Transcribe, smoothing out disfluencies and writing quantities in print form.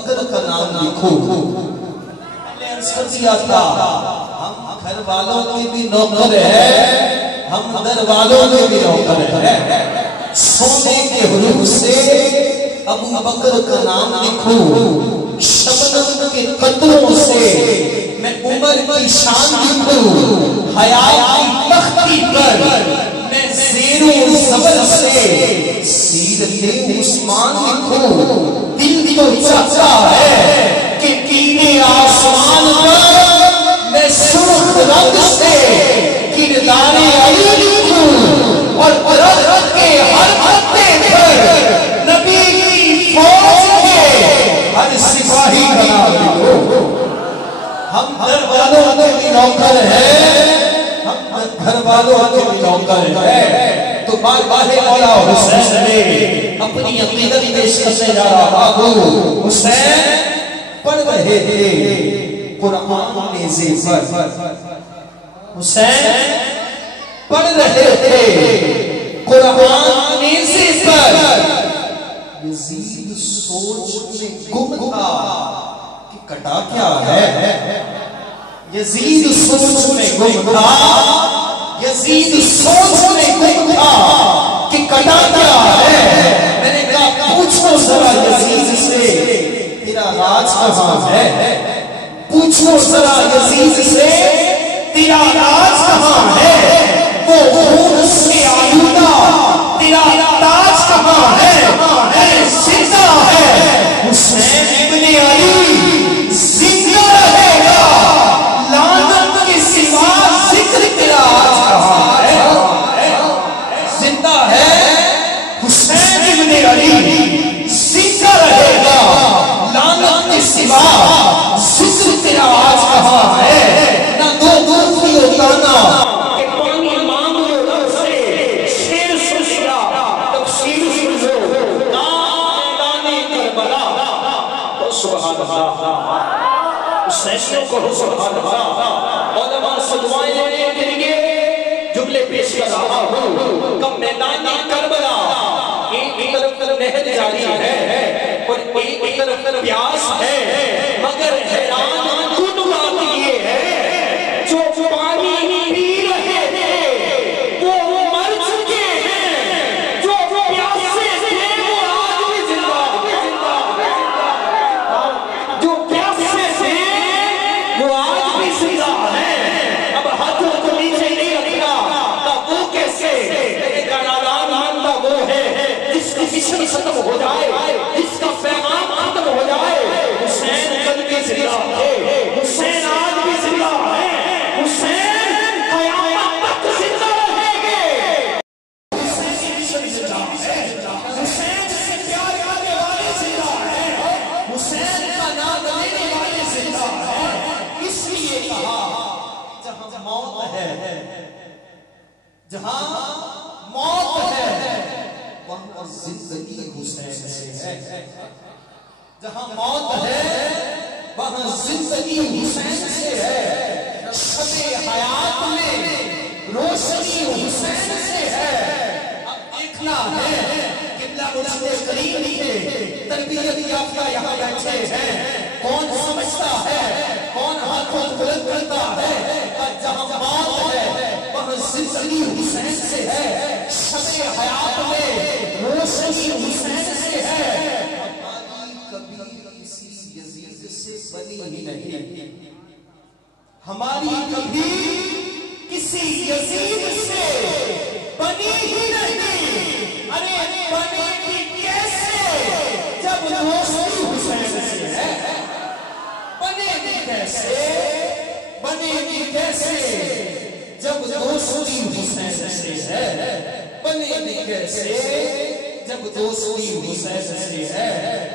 بکر کا نام لکھو. میں نے عرض کر دیا تھا ہم گھر والوں کے بھی نوکر ہیں, ہم در والوں کے بھی نوکر ہیں. سونے کے حروف سے ابو بکر کا نام لکھو, شبنم کے قطروں سے میں عمر کی شان لکھوں, حیات کی تختی پر میں زیر و زبر سے سیرت عثمان لکھوں. دل تو چاہتا ہے کہ کینے آسمان پر میں سرخ رنگ سے کردار علی لکھوں, اور درخت کے ہر پتے پر نبی کی فوج کے ہر سپاہی کا نام لکھو. ہم گھر والوں کے بھی نوکر ہیں, ہم گھر والوں کے بھی نوکر ہیں. تو باہ مولا حسین نے اپنی عقیدت پیش کرنے جا رہا ہوں. حسین پڑھ رہے تھے قرآن نیزے پر, حسین پڑھ رہے تھے قرآن نیزے پر. یزید سوچ میں گم تھا کہ کٹا کیا ہے. یزید سوچ میں گم تھا, یزید سوچ میں گم تھا کہ کٹا کیا ہے. میں نے کہا پوچھو ذرا یزید سے تیرا راز کہاں ہے, پوچھو ذرا یزید سے تیرا راز کہاں ہے. وہ خون سے آلودہ تیرا تاج کہاں ہے, زندہ ہے حسین ابن علی, زندہ رہے گا, لعنت کے سوا ذکر تیرا آج کہاں ہے. زندہ ہے حسین ابن علی, زندہ رہے گا, لعنت کے سوا ذکر تیرا آج کہاں ہے. نہ دو دوسری اتانا سیشنوں کو سبحان اللہ. علماء سے دعائیں لینے کے لیے جملے پیش کر رہا ہوں. کب میدان کربلا ایک طرف نہر جاری ہے اور ایک طرف پیاس ہے, مگر حیران کن بات یہ ہے جو پانی پی رہے تھے وہ مر چکے ہیں, جو پیاسے تھے وہ آج بھی زندہ, جو پیاسے تھے وہ آج بھی زندہ ہے. اب ہاتھوں کو نیچے نہیں رکھنا تب وہ کیسے, ایک نادان مانتا وہ ہے جس کی مشن ختم ہو جائے, جس کا پیغام ختم ہو جائے. حسین کل بھی زندہ ہے, حسین آج بھی زندہ ہے, حسین قیامت تک زندہ رہیں گے. حسین کی مشن زندہ ہے, حسین سے پیار کرنے والے زندہ ہیں, حسین کا نام لینے والے زندہ ہیں. اس لیے کہا جہاں موت ہے, جہاں موت ہے وہاں زندگی حسین سے ہے. جہاں موت ہے وہاں زندگی حسین سے ہے. شب حیات میں روشنی حسین سے ہے. اب دیکھنا ہے قبلہ مرشد کریم کے تربیت یافتہ یہاں بیٹھے ہیں, کون سمجھتا ہے, کون ہاتھوں بلند کرتا ہے. جہاں موت ہے وہاں زندگی حسین سے ہے. شب حیات میں روشنی حسین سے ہے. ہماری کبھی کسی یزید سے بنی ہی نہیں. ارے بنے گی کیسے جب دوستی حسین سے ہے, بنے گی کیسے, بنے گی کیسے جب دوستی حسین سے ہے, بنے گی کیسے جب دوستی حسین سے ہے.